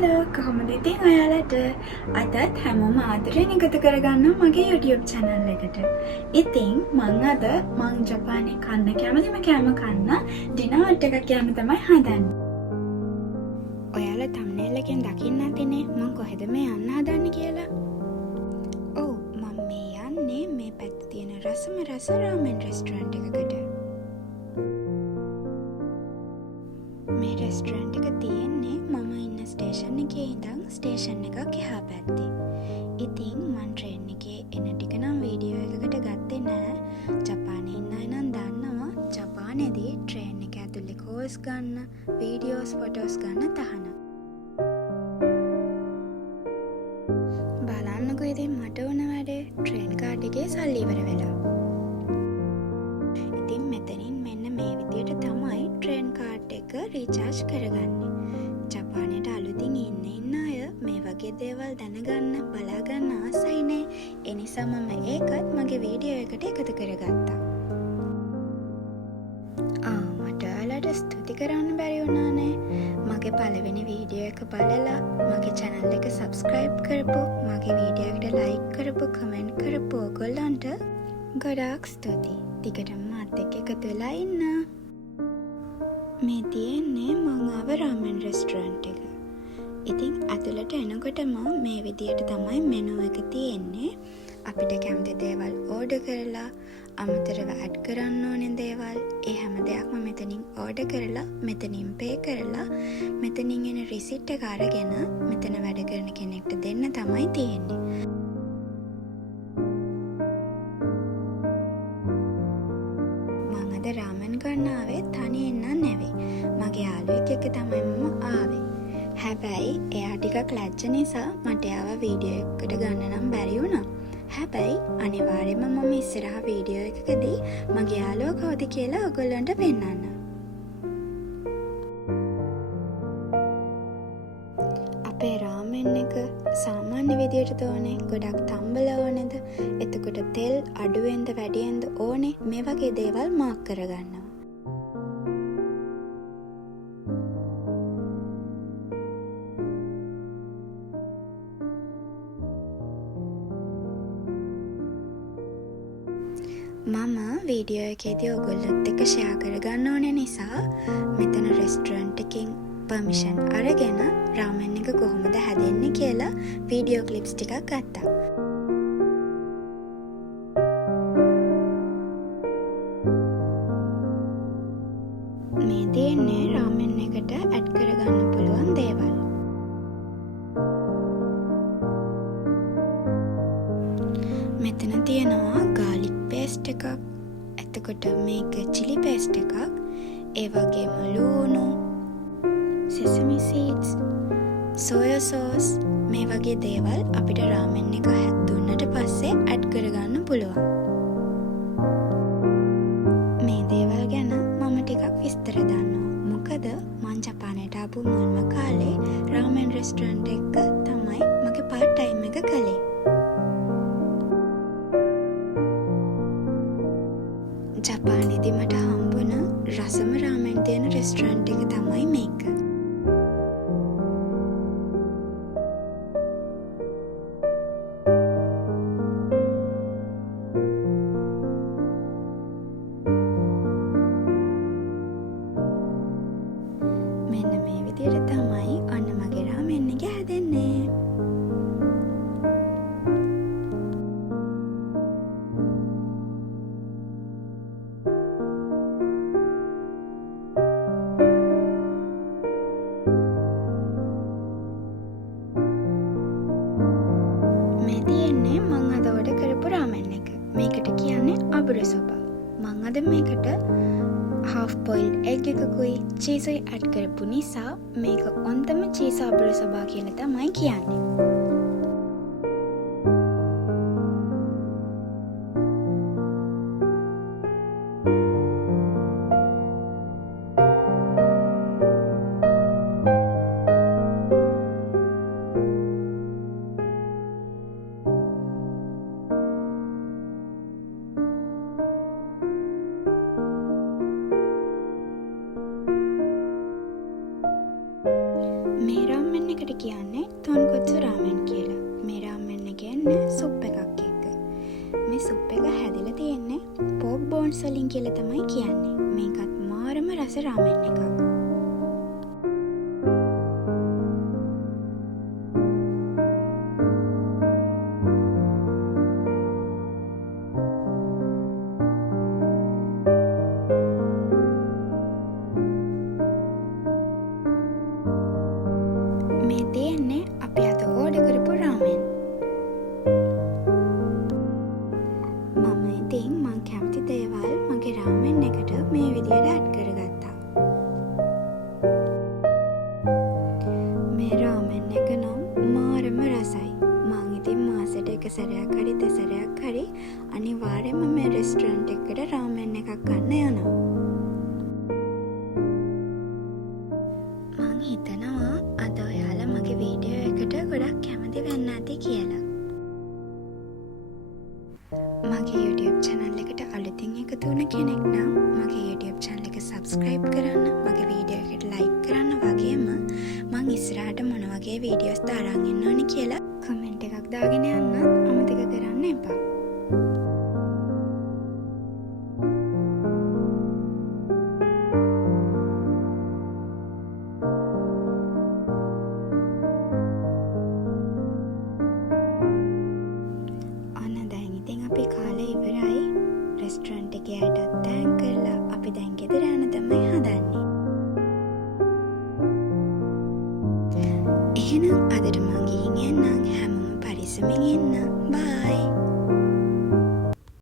Hello කොහොමද ඉතින් ඔයාලට අදත් හැමෝම ආදරයෙන් එකතු කරගන්නවා මගේ YouTube channel එකට. ඉතින් මං ජපානයේ කන්න කැමතිම කෑම කන්න ඩිනර් එකක් යන්න තමයි හදන්නේ. ඔයාලා thumbnail එකෙන් දකින්න ඇතිනේ මං කොහෙද මේ යන්න හදන්නේ කියලා. ඔව් මම මේ යන්නේ මේ පැත්තේ තියෙන රසම රස රාමෙන් රෙස්ටුරන්ට් එකකට. මේ රෙස්ටුරන්ට් එක තියෙන්නේ මම ඉන්න ස්ටේෂන් එකේ ඉඳන් ස්ටේෂන් එකක් එහා පැත්තේ. ඉතින් මං ට්‍රේන් එකේ එන ටික නම් වීඩියෝ එකකට ගත්තේ නෑ. ජපානයේ ඉන්න අය නම් දන්නවා ජපානයේදී ට්‍රේන් එක ඇතුලේ කෝල්ස් ගන්න, වීඩියෝස් ෆොටෝස් ගන්න තහනම්. බලන්නකෝ ඉතින් මට ඕන වැඩේ ට්‍රේන් කාඩ් එකේ සල්ලි ඉවර වෙලා. ඉතින් මෙතනින් මෙන්න මේ විදියට තමයි ට්‍රේන් කාඩ් එක රීචාර්ජ් කරගන්නේ. ජපානයට අලුතින් ඉන්න අය මේ වගේ දේවල් දැනගන්න බලාගන්න ආසයිනේ. ඒ නිසා මම ඒකත් මගේ වීඩියෝ එකට එකතු කරගත්තා. මට ඔයාලට ස්තුති කරන්න බැරි වුණානේ. මගේ පළවෙනි වීඩියෝ එක බලලා මගේ channel එක subscribe කරපු, මගේ වීඩියෝ එකට like කරපු, comment කරපු ඔයගොල්ලන්ට ගොඩාක් ස්තුතියි. ටිකටම මාත් එක්ක එකතු වෙලා ඉන්න. මේ තියෙන්නේ මං ආව රාමෙන් රෙස්ටුරන්ට් එක. ඉතින් ඇතුළට එනකොටම මේ විදියට තමයි මෙනු එක තියෙන්නේ. අපිට කැමති දේවල් ඕඩර් කරලා අමතරව ඇඩ් කරන්න ඕනේ දේවල් ඒ හැම දෙයක්ම මෙතනින් ඕඩර් කරලා මෙතනින් පේ කරලා මෙතනින් එන රිසිට් එක අරගෙන මෙතන වැඩ කරන කෙනෙක්ට දෙන්න තමයි තියෙන්නේ. රාමෙන් ගන්න ආවේ තනියෙන් නම් නෙවෙයි. මගේ යාළුවෙක් එක්ක තමයි මම ආවේ. හැබැයි එයා ටිකක් ලැජ්ජ නිසා මට එයාව වීඩියෝ එකකට ගන්න නම් බැරි වුණා. හැබැයි අනිවාර්යයෙන්ම මම ඉස්සරහ වීඩියෝ එකකදී මගේ යාළුවා කවුද කියලා ඔයගොල්ලන්ට පෙන්නන්න. අපේ රාමෙන් එක සාමාන්‍ය විදියට ඕනේ, ගොඩක් තම්බල ඕනේද, එතකොට තෙල් අඩුවෙන්ද වැඩියෙන්ද ඕනේ, මේ වගේ දේවල් මාක් කරගන්නවා. මම වීඩියෝ එකේදී ඔයගොල්ලොත් එක්ක ෂෙයා කරගන්න ඕනේ නිසා මෙතන රෙස්ටුරන්ට් එකකින් පර්මිෂන් අරගෙන රාමෙන් එක කොහොමද හැදෙන්නේ කියලා වීඩියෝ ක්ලිප්ස් ටිකක් ගත්තා. මේ තියෙන්නේ රාමෙන් එකට ඇඩ් කරගන්න පුළුවන් දේවල්. මෙතන තියෙනවා garlic paste එකක්, එතකොට මේක chili paste එකක්, ඒ වගේම ලුණු, sesame seeds, soya sauce, මේ වගේ දේවල් අපිට රාමෙන් එක හැදුන්නට පස්සේ ඇඩ් කරගන්න පුළුවන්. මේ දේවල් ගැන මම ටිකක් විස්තර දන්නවා. මොකද මං ජපානයට ආපු මුල්ම කාලේ රාමෙන් රෙස්ටුරන්ට් එක තමයි මගේ part time එක කළේ. ජපානයේදී මට හම්බුණ රසම රාමෙන් තියෙන රෙස්ටුරන්ට් එක තමයි මේක. මෙන්න මේ විදියට තමයි ඔන්න මගේ රාමෙන් එක හැදෙන්නේ. මේ තියෙන්නේ මං අද ඕඩර් කරපු රාමෙන් එක. මේකට කියන්නේ අබුරු සොබා. මං අද මේකට half boiled egg එකකුයි චීසුයි ඇඩ් කරපු නිසා මේක ඔන්තම චීස් අබුරු සොබා කියලා තමයි කියන්නේ. එකට කියන්නේ තොන්කොත්සු රාමෙන් කියලා. මේ රාමෙන් එක එන්නේ සුප් එකක් එක්ක. මේ සුප් එක හැදිලා තියෙන්නේ පෝක් බෝන්ස් වලින් කියලා තමයි කියන්නේ. මේකත් මාරම රස රාමෙන් එකක්. මේ තියෙන්නේ අපි අද ඕඩර් කරපු රාමෙන්. මම ඉතින් මං කැමති දේවල් මගේ රාමෙන් එකට මේ විදියට ඇඩ් කරගත්තා. මේ රාමෙන් එක නම් මාරම රසයි. මං ඉතින් මාසෙට එක සැරයක් හරි දෙසරයක් හරි අනිවාර්යෙන්ම මේ රෙස්ටුරන්ට් එකකට රාමෙන් එකක් ගන්න යනවා. මං හිතනවා අද ඔයාලා මගේ වීඩියෝ එකට ගොඩක් කැමති වෙන්න ඇති කියලා. මගේ YouTube channel එකට අලුතින් එකතු වුණ කෙනෙක් නම් මගේ YouTube channel එක subscribe කරන්න, මගේ වීඩියෝ එකට like කරන්න වගේම මං ඉස්සරහට මොන වගේ වීඩියෝස් දාලා අරන් ඉන්න ඕනි කියලා comment එකක් දාගෙන යන්න අමතක කරන්න එපා.